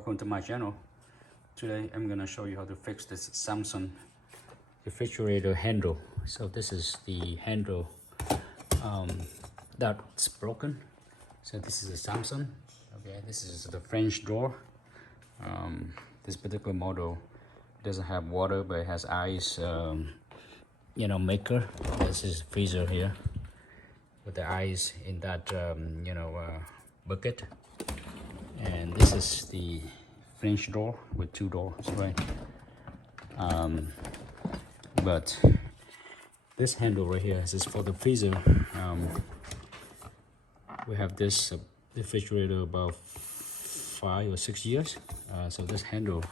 Welcome to my channel. Today I'm gonna show you how to fix this Samsung refrigerator handle. So this is the handle that's broken. So this is a Samsung. Okay, this is the French door. This particular model doesn't have water, but it has ice maker. This is freezer here with the ice in that bucket. And this is the French door with two doors, right? But this handle right here is for the freezer. We have this refrigerator about 5 or 6 years. So this handle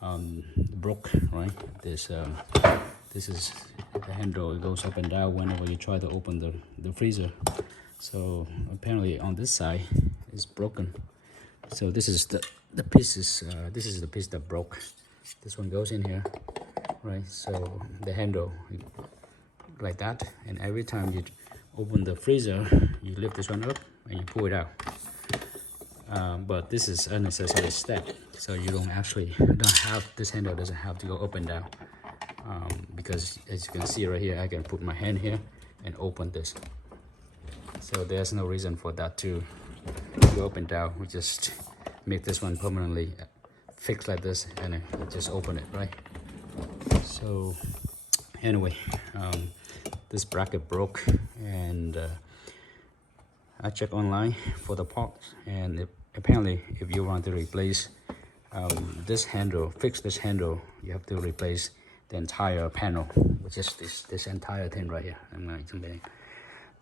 broke, right? This is the handle. It goes up and down whenever you try to open the freezer. So apparently on this side it's broken. So this is the pieces. This is the piece that broke. This one goes in here, right? So the handle like that, and every time you open the freezer, you lift this one up and you pull it out. But this is unnecessary step. So you don't have this handle doesn't have to go up and down, because as you can see right here, I can put my hand here and open this. So there's no reason for that to go up and down. We just make this one permanently fixed like this, and just open it, right? So anyway, this bracket broke, and I checked online for the parts, and apparently if you want to replace this handle, fix this handle, you have to replace the entire panel, which is this entire thing right here.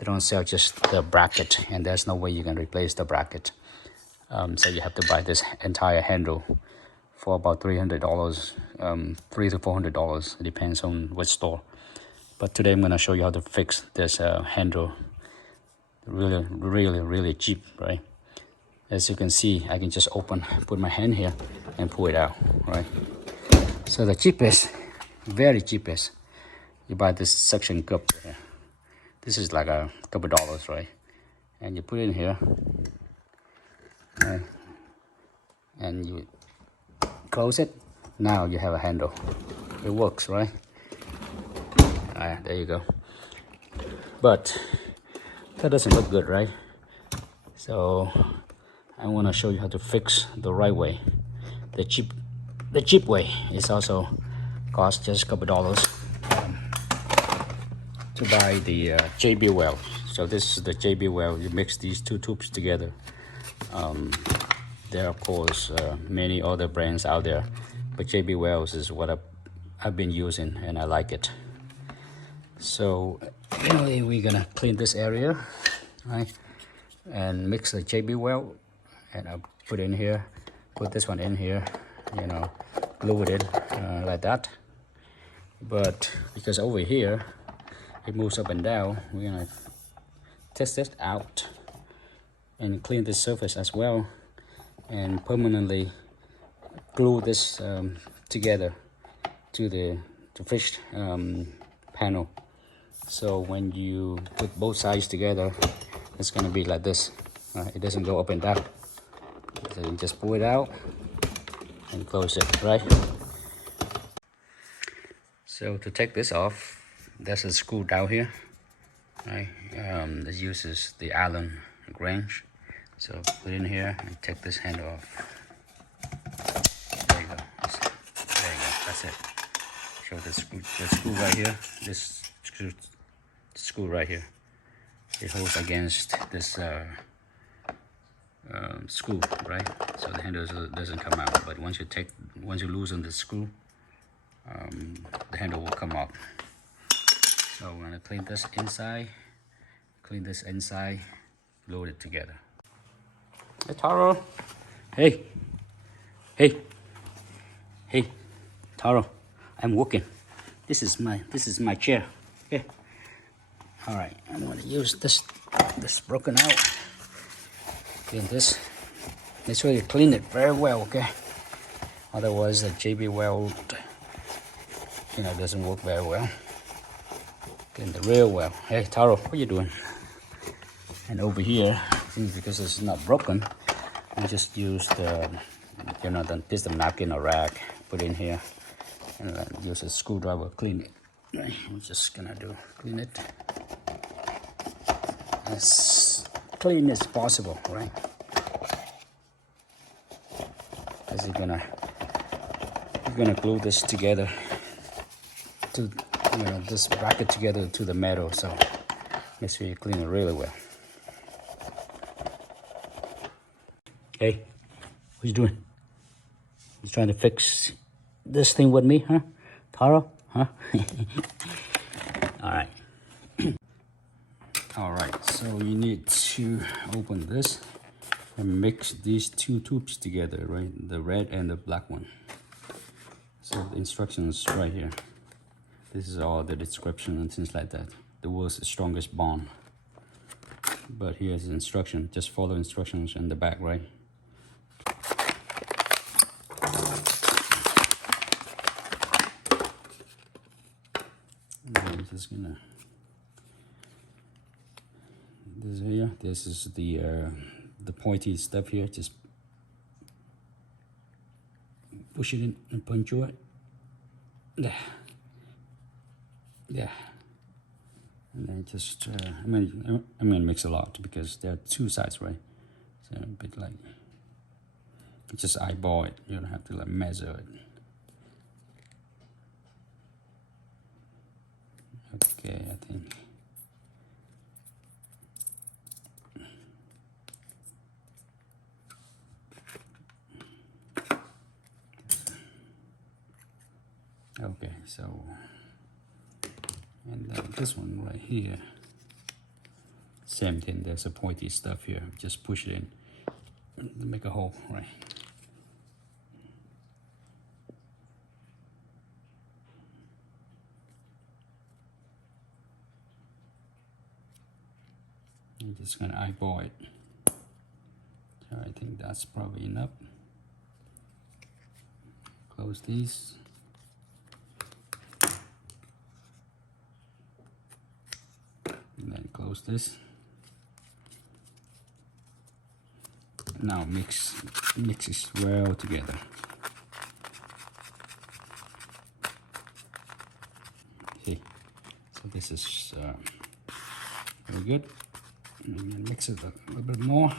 They don't sell just the bracket, and there's no way you can replace the bracket. So you have to buy this entire handle for about $300, $300 to $400. It depends on which store. But today I'm gonna show you how to fix this handle. Really cheap, right? As you can see, I can just put my hand here and pull it out, right? So the cheapest, very cheapest, you buy this suction cup here. This is like a couple dollars, right? And you put it in here, right? And you close it. Now you have a handle. It works, right? Alright, there you go. But that doesn't look good, right? So I want to show you how to fix the right way. The cheap way is also cost just a couple dollars. To buy the JB Weld. So this is the JB Weld. You mix these two tubes together. There are of course many other brands out there, but JB Weld is what I've been using, and I like it. So anyway, we're gonna clean this area, right? And mix the JB Weld, and I'll put it in here. Put this one in here, glue it in like that. But because over here it moves up and down, we're gonna test it out and clean this surface as well, and permanently glue this together to the fridge panel. So when you put both sides together, it's gonna be like this. It doesn't go up and down. So you just pull it out and close it, right? So to take this off, there's a screw down here, right? This uses the Allen wrench. So put it in here and take this handle off. There you go. There you go. That's it. Show the screw right here. This screw right here. It holds against this screw, right? So the handle doesn't come out. But once you loosen the screw, the handle will come up. So we're gonna clean this inside, load it together. Hey Taro, hey, Taro, I'm working. This is my chair. Okay. All right, I'm gonna use this broken out. Clean this. Make sure you clean it very well, okay? Otherwise, the JB Weld, doesn't work very well. Clean it real well. Hey Taro, what are you doing? And over here, because it's not broken, I just used then piece of napkin or rag, put in here, and then use a screwdriver, clean it. Right, I'm just gonna clean it as clean as possible, right? As you're gonna glue this together to, this bracket together to the metal, so make sure you clean it really well. Hey, what you doing? You trying to fix this thing with me, huh? Taro, huh? All right. All right, so you need to open this and mix these two tubes together, right? The red and the black one. So the instructions right here. This is all the description and things like that. The world's strongest bond. But here's the instruction. Just follow instructions in the back, right? I'm just gonna. This is the pointy stuff here. Just push it in and puncture it. Yeah. And then just, I'm gonna mix a lot because there are two sides, right? So a bit like, just eyeball it. You don't have to like measure it. Okay, I think. Okay, so, and then this one right here, same thing, there's a pointy stuff here, just push it in, make a hole, right? I'm just gonna eyeball it. So I think that's probably enough. Close these. And then close this. Now mix it well together. See, so this is very good. And then mix it a little bit more.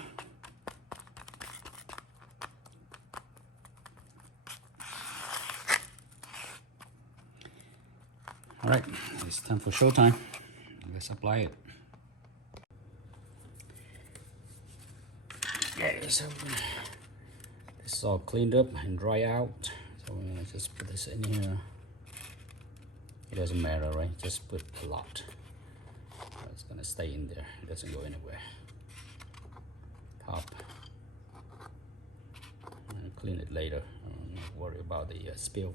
All right, it's time for showtime. Let's apply it. Okay, so this is all cleaned up and dry out. So we're gonna just put this in here. It doesn't matter, right? Just put a lot. It's gonna stay in there. It doesn't go anywhere. Top. I'm gonna clean it later. I'm not worry about the spill.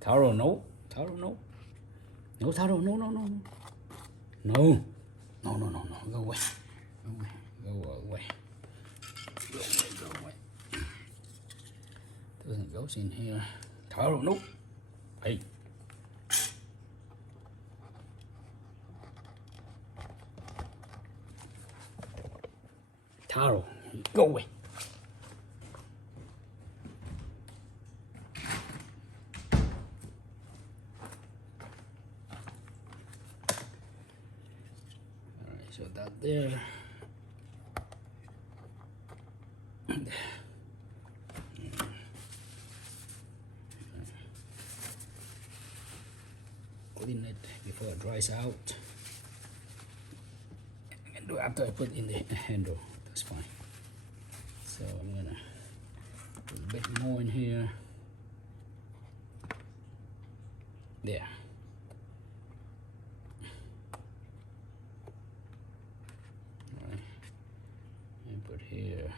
Taro, no. Taro, no. No, Taro, no, no, no, no. No. No, no, no, no. Go away. Go away. Go away. Go away, go away. Doesn't go in here. Taro, no. Hey. Taro, go away. So that there. Clean it before it dries out. I can do it after I put in the handle. That's fine. So I'm gonna put a bit more in here. There. Put here.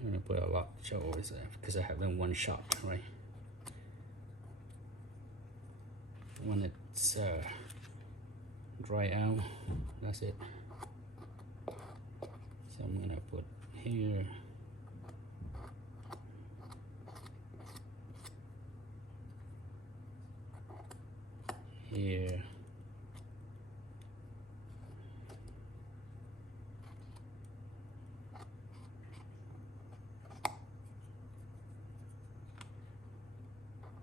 I'm gonna put a lot so because I have done one shot, right? When it's dry out, that's it. So I'm gonna put here. here.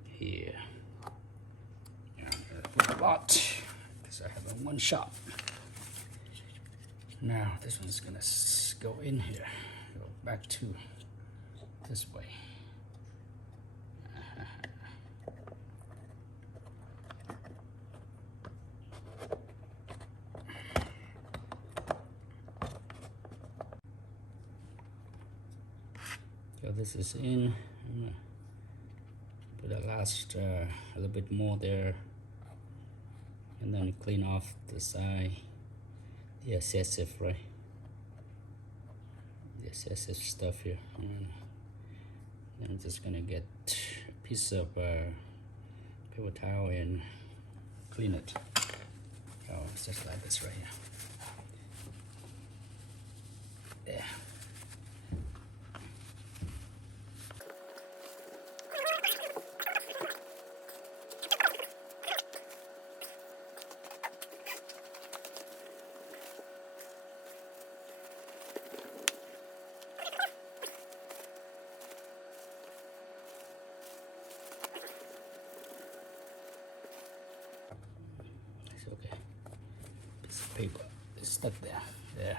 Here. A lot because I have a one shot. Now this one's gonna go in here, go back to this way. So this is in. I'm gonna put the last a little bit more there, and then clean off the side, the excessive, right? The excessive stuff here. And then I'm just gonna get a piece of paper towel and clean it. Oh, it's just like this right here. There. It's okay. Piece of paper is stuck there. There.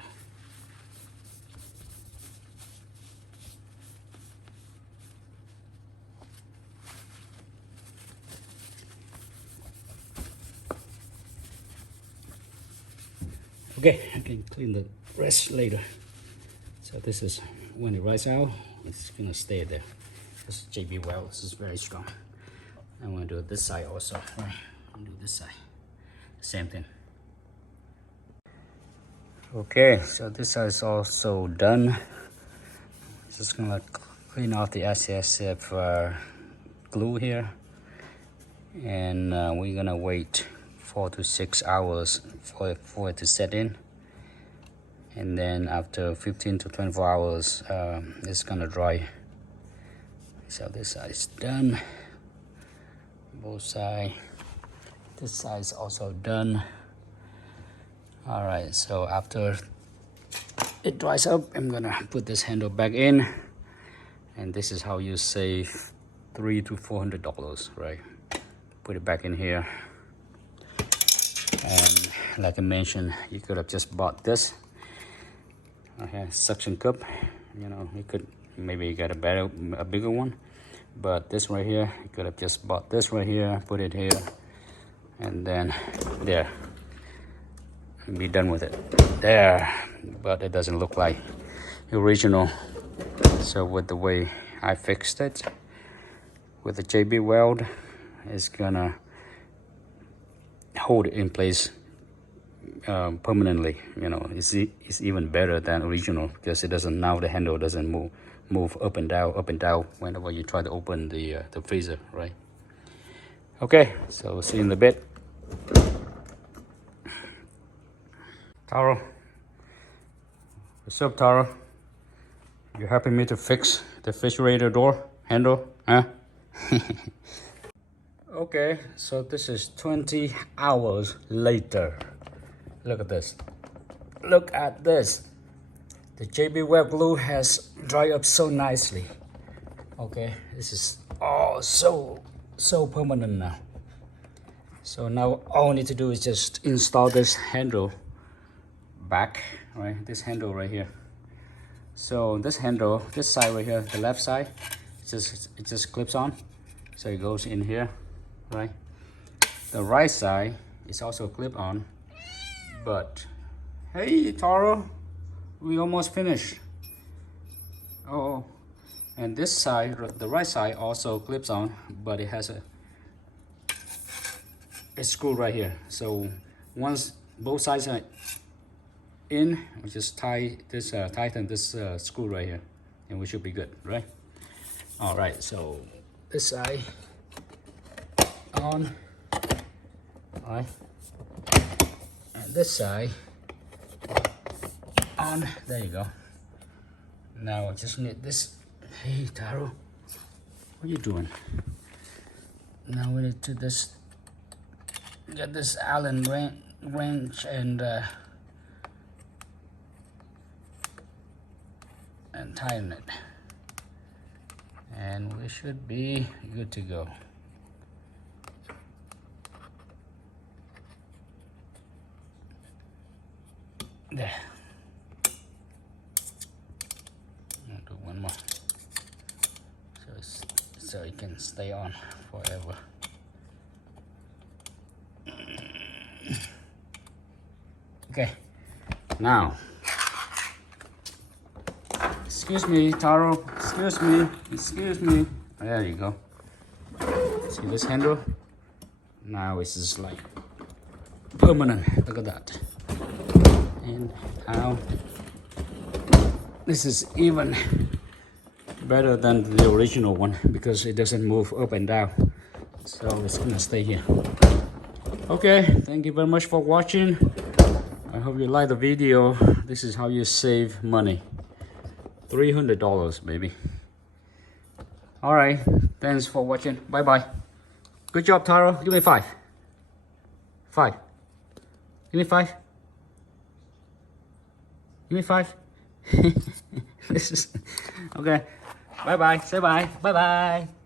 Okay, I can clean the rest later. So this is when it rises out, it's gonna stay there. This is JB Weld. This is very strong. I want to do this side also. Right, I'll do this side. Same thing. Okay, so this side is also done. Just gonna clean off the SSF glue here, and we're gonna wait 4 to 6 hours for it to set in, and then after 15 to 24 hours it's gonna dry. So this side is done, both sides. This side is also done. All right, so after it dries up, I'm gonna put this handle back in, and this is how you save $300 to $400, right? Put it back in here. And like I mentioned, you could have just bought this suction cup. You know, you could maybe get a bigger one, but this right here, you could have just bought this right here, put it here, and then there, and be done with it there. But it doesn't look like original. So with the way I fixed it with the JB Weld, it's gonna hold it in place permanently. You know, it's even better than original because it doesn't, now the handle doesn't move up and down whenever you try to open the freezer, right? Okay, so we'll see you in a bit. Taro, what's up, Taro? You helping me to fix the refrigerator door handle, huh? Okay, so this is 20 hours later. Look at this. Look at this. The JB Weld glue has dried up so nicely. Okay, this is all so permanent now. So now all I need to do is just install this handle back, right? This handle right here. So this handle, this side right here, the left side, it just clips on. So it goes in here, right? The right side is also clip on, but hey, Taro, we almost finished. Oh, and this side, the right side, also clips on, but it has a screw right here. So once both sides are in, we just tighten this screw right here, and we should be good, right? All right, so this side on, all right, and this side on. There you go. Now I just need this. Hey, Taro, what are you doing? Now we need to this get this Allen wrench and tighten it, and we should be good to go. There. I'll do one more, so it can stay on forever. Okay, now, excuse me, Taro, excuse me. There you go. See this handle? Now it's just like permanent. Look at that. And now this is even better than the original one because it doesn't move up and down. So it's gonna stay here. Okay, thank you very much for watching. I hope you like the video. This is how you save money. $300, baby. All right, thanks for watching. Bye bye. Good job, Taro. Give me 5. 5. Give me 5. Give me 5. This is okay. Bye bye. Say bye. Bye bye.